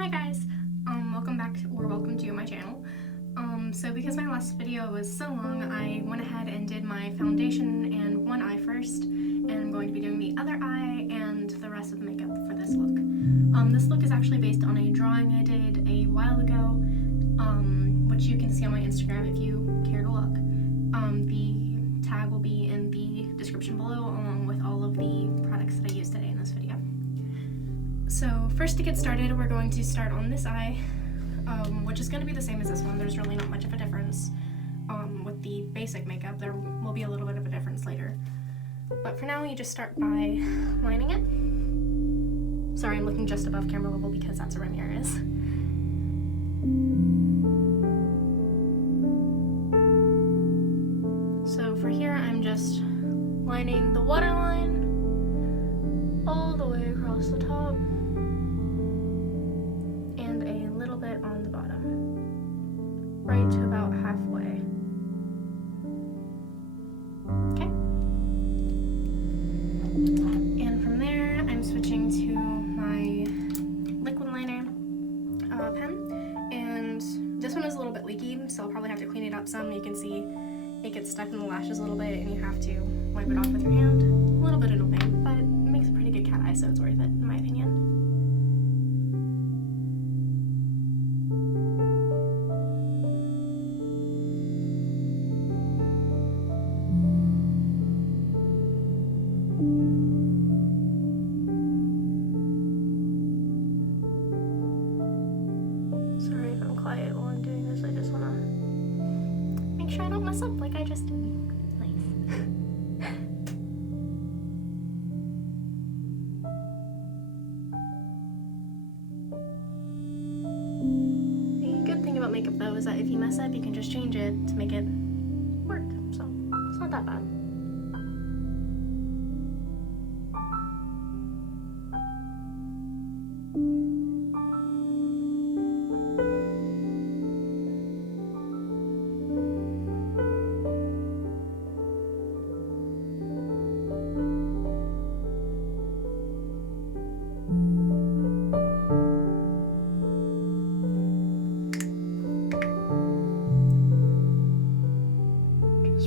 Hi guys, welcome back or welcome to my channel. So because my last video was so long, I went ahead and did my foundation and one eye first, and I'm going to be doing the other eye and the rest of the makeup for this look. This look is actually based on a drawing I did a while ago, which you can see on my Instagram if you care to look. The tag will be in the description below along with all of the products that I used today in this video. So first, to get started, we're going to start on this eye, which is going to be the same as this one. There's really not much of a difference with the basic makeup. There will be a little bit of a difference later. But for now, you just start by lining it. Sorry, I'm looking just above camera level because that's where my mirror is. So for here, I'm just lining the waterline all the way across the top. On the bottom, right to about halfway. Okay. And from there, I'm switching to my liquid liner pen, and this one is a little bit leaky, so I'll probably have to clean it up some. You can see it gets stuck in the lashes a little bit, and you have to wipe it off with your hand. A little bit annoying, but it makes a pretty good cat eye, so it's worth it, in my opinion. Sorry if I'm quiet while I'm doing this, I just want to make sure I don't mess up like I just did. Nice. The good thing about makeup though is that if you mess up, you can just change it to make it work, so it's not that bad.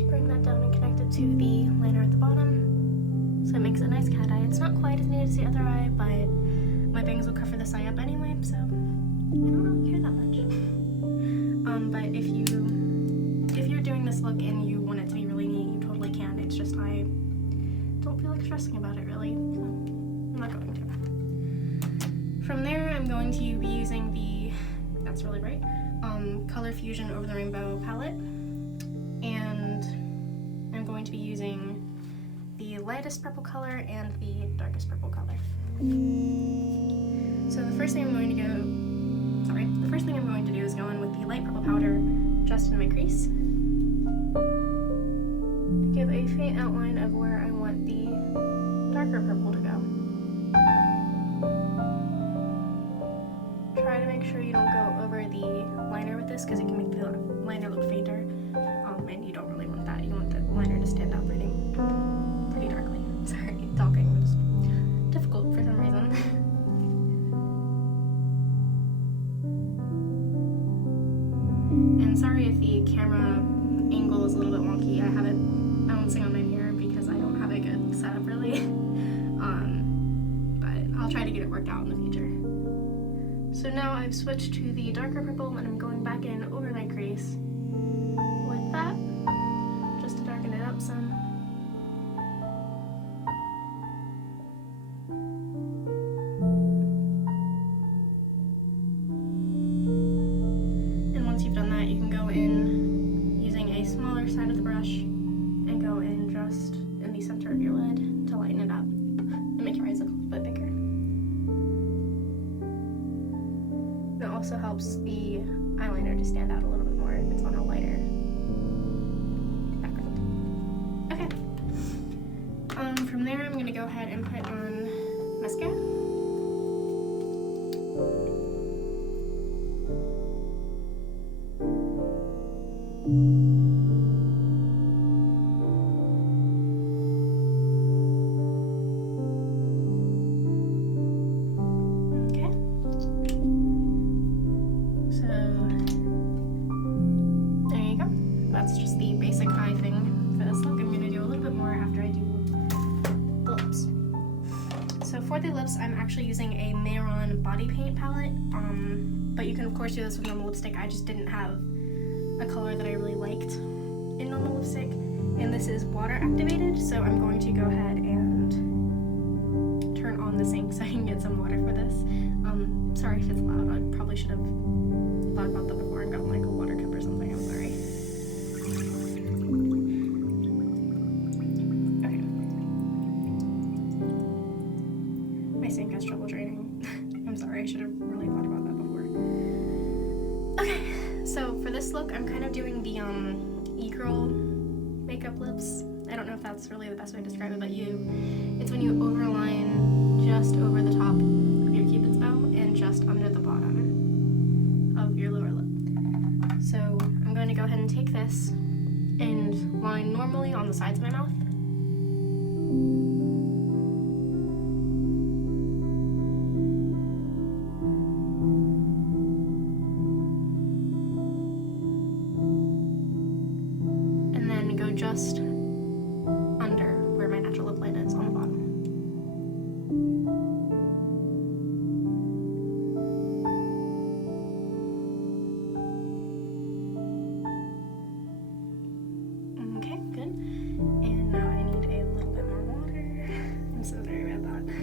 Bring that down and connect it to the liner at the bottom, so it makes a nice cat eye. It's not quite as neat as the other eye, but my bangs will cover this eye up anyway, so I don't really care that much. But if you're doing this look and you want it to be really neat, you totally can. It's just I don't feel like stressing about it really, so I'm not going to. From there, I'm going to be using the, that's really bright, Color Fusion Over the Rainbow palette. And I'm going to be using the lightest purple color and the darkest purple color. So the first thing I'm going to do is go in with the light purple powder just in my crease to give a faint outline of where I want the darker purple to go. Try to make sure you don't go over the liner with this because it can make the liner look fainter. And you don't really want that. You want the liner to stand out pretty darkly. Sorry, talking was difficult for some reason. And sorry if the camera angle is a little bit wonky. I have it balancing on my mirror because I don't have a good setup really. But I'll try to get it worked out in the future. So now I've switched to the darker purple and I'm going back in over my crease with that, just to darken it up some. And once you've done that, you can go in using a smaller side of the brush and go in just in the center of your lid to lighten it up and make your eyes look a little bit bigger. It also helps the eyeliner to stand out a little bit more if it's on a lighter background. Okay. From there, I'm going to go ahead and put on mascara. Okay. actually using a Mehron body paint palette, but you can of course do this with normal lipstick. I just didn't have a color that I really liked in normal lipstick, and this is water activated, so I'm going to go ahead and turn on the sink so I can get some water for this. Sorry if it's loud. I probably should have thought about that before and gotten like a water cup or something. I'm sorry. Okay. My sink has trouble draining. I'm sorry, I should have really thought about that before. Okay, so for this look, I'm kind of doing the e-girl makeup lips. I don't know if that's really the best way to describe it, but it's when you overline just over the top of your cupid's bow and just under the bottom of your lower lip. So I'm going to go ahead and take this and line normally on the sides of my mouth. And then go just under where my natural lip line is on the bottom. Okay, good. And now I need a little bit more water. I'm so sorry about that.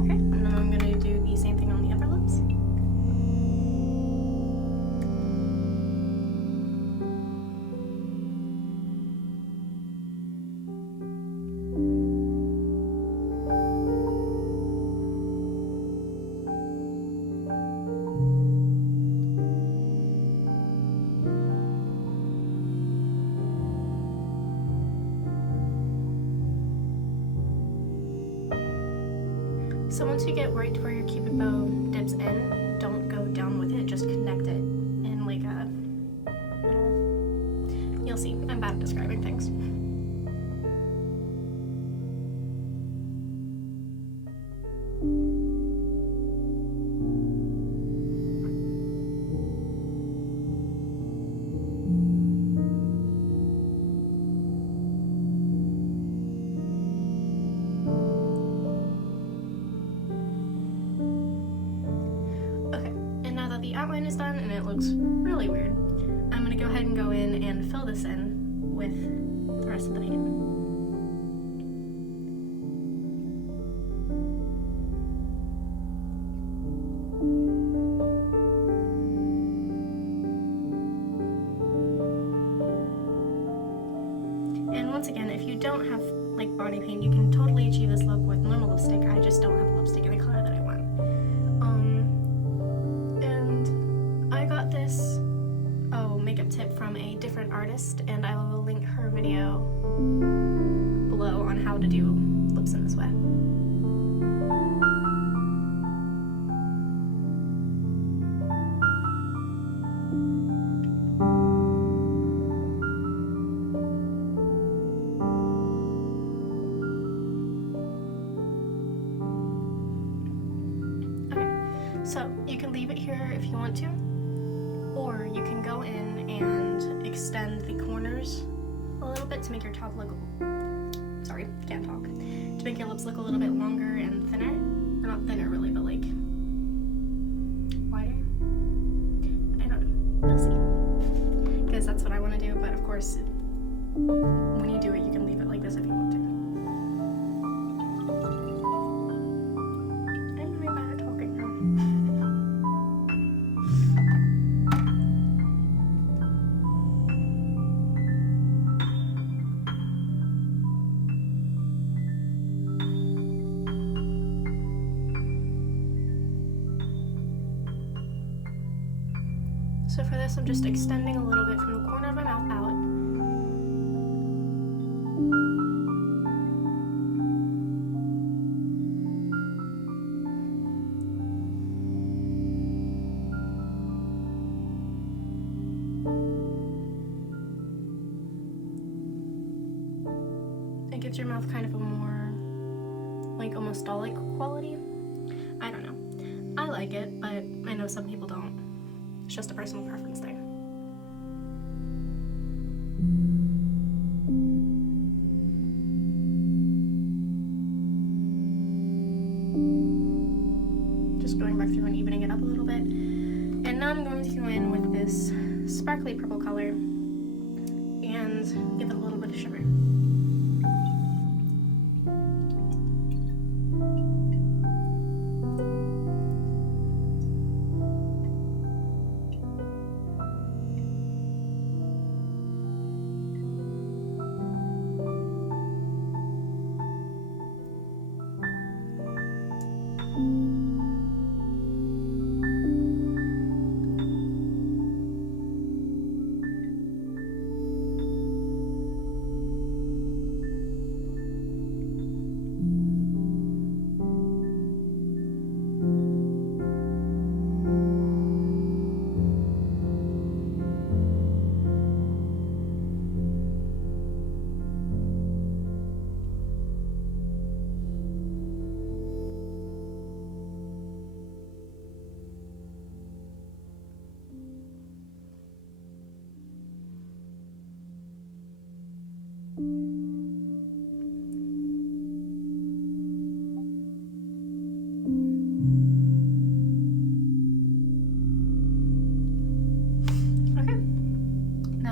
Okay, and then I'm going to do the same thing on the upper lips. So once you get right to where your cupid bow dips in, don't go down with it, just connect it in like a little, you'll see, I'm bad at describing things. The outline is done and it looks really weird. I'm going to go ahead and go in and fill this in with the rest of the paint. And once again, if you don't have like body paint, you can totally achieve this look with normal lipstick. I just don't have a lipstick in the color that I want. This makeup tip from a different artist, and I will link her video below on how to do lips in this way. Okay, so you can leave it here if you want to, or you can go in and extend the corners a little bit to make your top look, sorry, can't talk, to make your lips look a little bit longer and thinner, or not thinner really, but like wider. I don't know, you'll see, because that's what I want to do, but of course when you do it you can leave it like this if you want to. I'm really bad at talking now. So for this, I'm just extending a little bit from the corner of my mouth out. It gives your mouth kind of a more, like, almost doll-like quality. I don't know. I like it, but I know some people don't. It's just a personal preference thing. back through and evening it up a little bit. And now I'm going to go in with this sparkly purple color and give it a little bit of shimmer.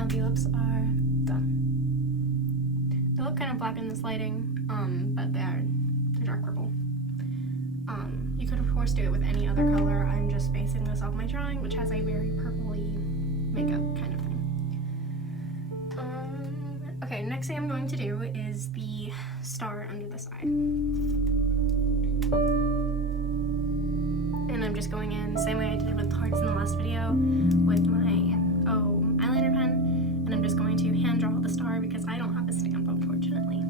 The lips are done. They look kind of black in this lighting, but they're dark purple. You could of course do it with any other color. I'm just basing this off my drawing, which has a very purpley makeup kind of thing. Okay, next thing I'm going to do is the star under this eye. And I'm just going in the same way I did with the hearts in the last video with my eyeliner pen. And I'm just going to hand draw the star because I don't have a stamp, unfortunately.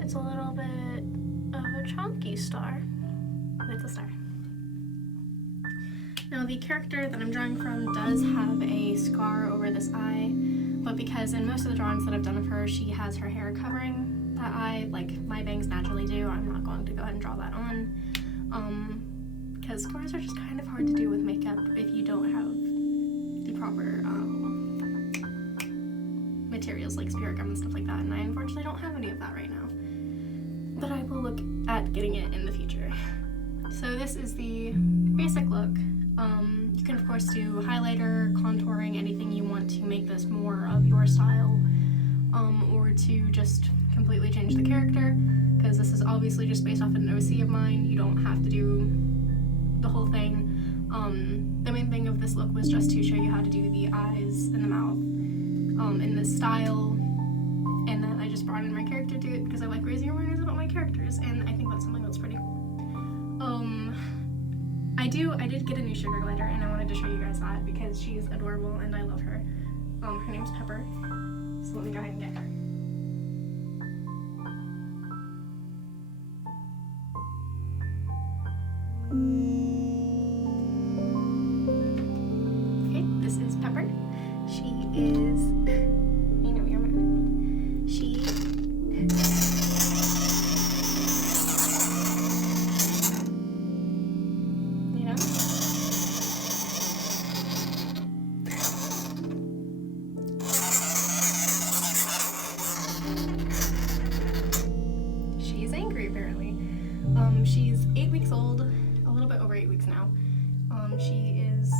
It's a little bit of a chunky star, but it's a star. Now the character that I'm drawing from does have a scar over this eye, but because in most of the drawings that I've done of her, she has her hair covering that eye, like my bangs naturally do, I'm not going to go ahead and draw that on. Because scars are just kind of hard to do with makeup if you don't have the proper materials like spirit gum and stuff like that, and I unfortunately don't have any of that right now. But I will look at getting it in the future. So this is the basic look. You can of course do highlighter, contouring, anything you want to make this more of your style, or to just completely change the character, because this is obviously just based off an OC of mine. You don't have to do the whole thing. The main thing of this look was just to show you how to do the eyes and the mouth in this style. And then I just brought in my character to it because I like raising awareness about my characters, and I think that's something that's pretty cool. I did get a new sugar glider, and I wanted to show you guys that because she's adorable and I love her. Her name's Pepper, so let me go ahead and get her. Okay, this is Pepper. She is, you know, you're mad. She she's angry apparently. She's 8 weeks old, a little bit over 8 weeks now. She is